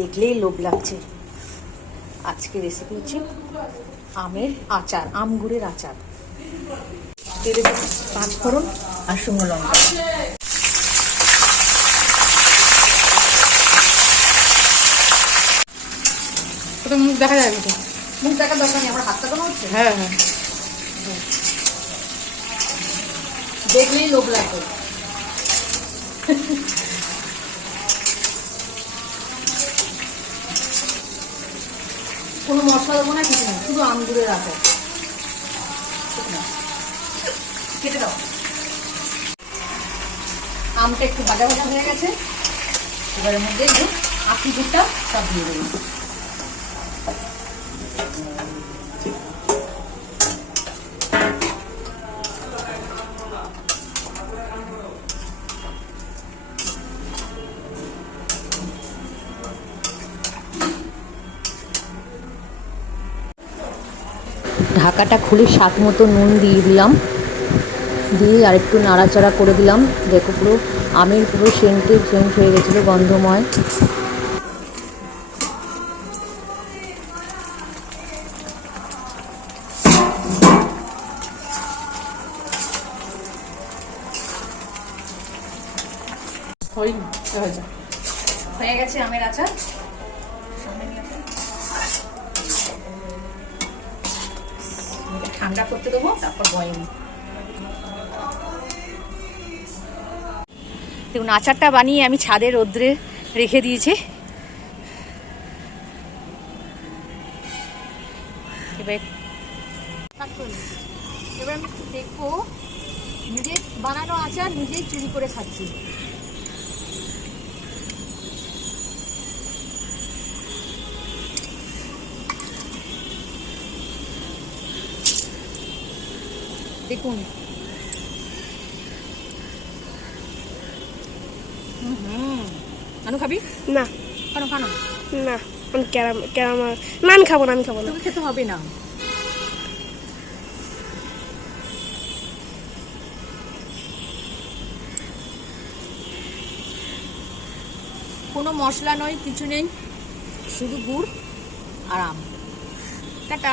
দেখলেই লোভ লাগছে। আজকে রেসিপি হচ্ছে আমের আচার, আম গুড়ের আচার। তেলে পাঁচফোড়ন আর শুকনো লঙ্কা। মুখ দেখা যায় না, মুখ দেখার দরকার নেই, আমার হাতটা তো হচ্ছে। হ্যাঁ হ্যাঁ, দেখলেই লোভ লাগবে। কোনো মশলা দেবো না, কিছু না, শুধু আম গুড়ের আচার। কেটে দাও। আমটা একটু ভাজা ভাজা হয়ে গেছে, এবারের মধ্যে একটু আখি গুড়টা সব দিয়ে দেবো। ঢাকাটা খুলে স্বাদ মতো নুন দিয়ে দিলাম, দিয়ে আর একটু নাড়াচাড়া করে দিলাম। দেখো পুরো আমের পুরো সেন্টে চেঞ্জ হয়ে গেছিলো, গন্ধময়। হয়ে গেছে আমের আচার। ঠান্ডা করতে দেবো, তারপর বয়েম। দেখুন আচারটা বানিয়ে আমি ছাদে রোদ্রে রেখে দিয়েছি। এবার আমি দেখবো নিজের বানানো আচার নিজেই চুরি করে খাচ্ছি। দেখুন আনু খাবি না কেন? খানো না, আমি ক্যারাম না, আমি খাবো না, আমি খাবো না। তোকে খেতে হবে না। কোনো মশলা নয়, কিছু নেই, শুধু গুড় আর আম। টাটা।